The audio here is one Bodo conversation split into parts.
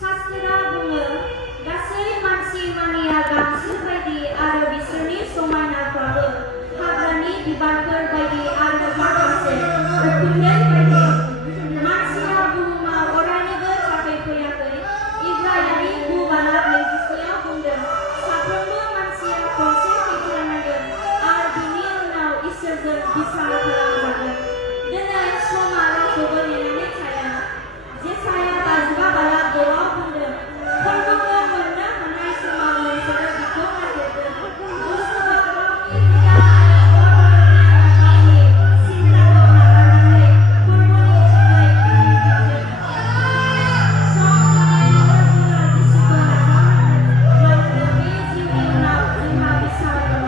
शास्त्रा बुङो गासै मानसि मानिया गांसो बायदि आरो बिसोरनि समायनाफ्राबो हाग्रानि बिबारफोर बायदि आरो माखासे उखुन्दै बायदि मानसिया बुहुमाव अरायनोबो थाखै फैयाखै इब्राहिमनि 9:23 बुंदों साफ्रोमबो मानसिया खनसे थैखांनांगोन आरो बिनि उनाव इसोरजों बिसार खालामजागोन दिनै समा रावखौबो नेनानै थाया जेसाया 55:2 बुंदों खरग'खौ मोननो हानाय समाव नोंसोरो बिखौ नागिरगोन बुस्थुआ गावनि हुदा आरो गावनि सिन्ताखौ नागारनानै खरग'नि थाखाय गिदिंफिनगोन सम फैयोब्ला जोङो जिसुखौ नाजावनांगोन मानोना बे जिउनि उनाव जोंहा बिसार दङ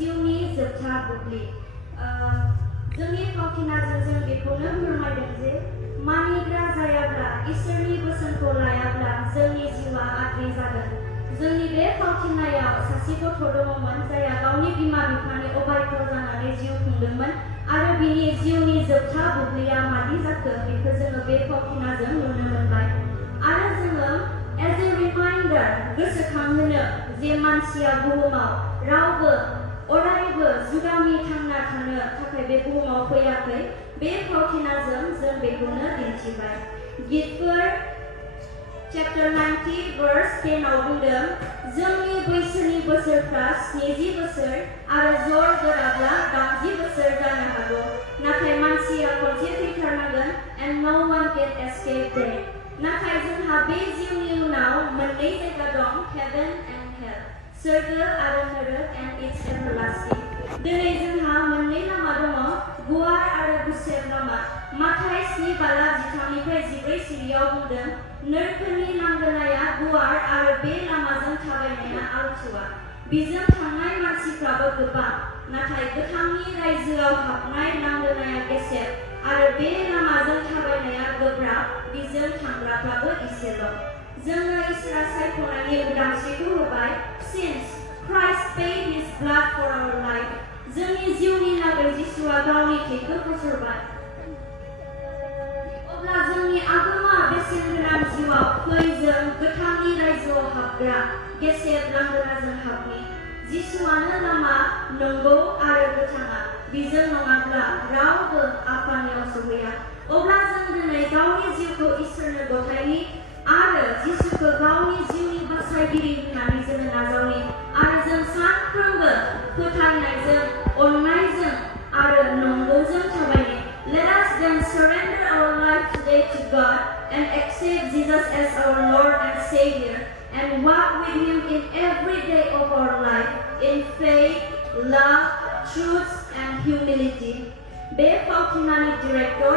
जिउनि जोबथा बुब्लि जोंनि फावथिनाजों जों बेखौनो फोरमायदों जे मानिग्रा जायाब्ला इसोरनि बोसोनखौ लायाब्ला जोंनि जिउआ आद्रि जागोन। जोंनि बे फावथिनायाव सासे गथ' दङमोन जायहा गावनि बिमा बिफानि अबायध जानानै जिउ खुंदोंमोन आरो बिनि जिउनि जोबथा बुब्लिया मादि जाखो बेखौ जोङो बे फावथिनाजों नुनो मोनबाय। आरो जोङो एज ए रिमाइन्डार गोसोखांहोनो जे मानसिया बुहुमाव रावबो अरायबो जुगामि थांना थानो थाखाय बे बुहुमाव फैयाखै, बे फावथिनाजों जों बेखौनो दिन्थिबाय। गितफोर चैप्टर 90 verse 10 आव बुंदों जोंनि बैसोनि बोसोरफ्रा 70 बोसोर आरो जर गोराब्ला 80 बोसोर जानो हागौ, नाथाय मानसिया खनसे थैथारनांगोन and no one can escape death। नाथाय जोंहा बे जिउनि उनाव मोननै जायगा दं, heaven and hell, सोरगो आरो नरक and it's everlasting। दिनै जोंहा मोननै लामा दङ, गुवार आरो गुसेब लामा। माथाइ 7:13-14 सिरियाव बुंदों नोरखोनि लांगोनाया गुवार आरो बे लामाजों थाबायनाया आलथुवा, बिजों थांनाय मानसिफ्राबो गोबां, नाथाय गोथांनि रायजोआव हाबनाय लांगोनाया गेसेब आरो बे लामाजों थाबायनाया गोब्राब, बिजों थांग्राफ्राबो इसेल'। जोंनो इसोरा सायख'नायनि उदांस्रिखौ होबाय, since Christ paid his blood for our life। जोंनि जिउनि लागै जिसुआ गावनि थैखौ फसरबाय। अब्ला जोंनि आगोमा बेसेनगोनां जिउआव फै जों गोथांनि रायजोआव हाबग्रा गेसेब लांगोनाजों हाबनि। जिसुआनो लामा, नंगौ आरो गोथाङा, बिजों नङाब्ला रावबो आफानियाव सौहैया। अब्ला जों दिनै गावनि जिउखौ इसोरनो गथायनि आरो जिसुखौ गावनि जिउनि बासायगिरि होननानै जोङो नाजावनि आरो जों सानफ्रोमबो फोथायनायजों, अननायजों आरो नंगौजों थाबायनि। Let us then surrender our life today to God and accept Jesus as our Lord and Savior and walk with Him in every day of our life in faith, love, truth and humility। बे फावथिनानि डिरेक्टर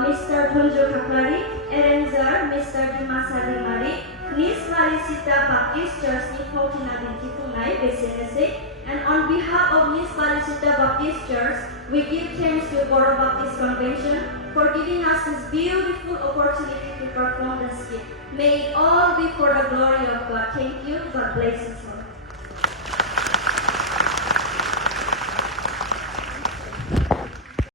मिस्टार धनजु खाख्लारि, एरेन्जार मिस्टार दिमासा दैमारि, निस बालिसिता बाप्टिस्ट चार्चनि फावथिना दिन्थिफुंनाय बेसेनोसै। And on behalf of Nis Balisita Baptist Church, we give thanks to Boro Baptist Convention for giving us this beautiful opportunity to perform the skit. May it all be for the glory of God. Thank you. God bless us all.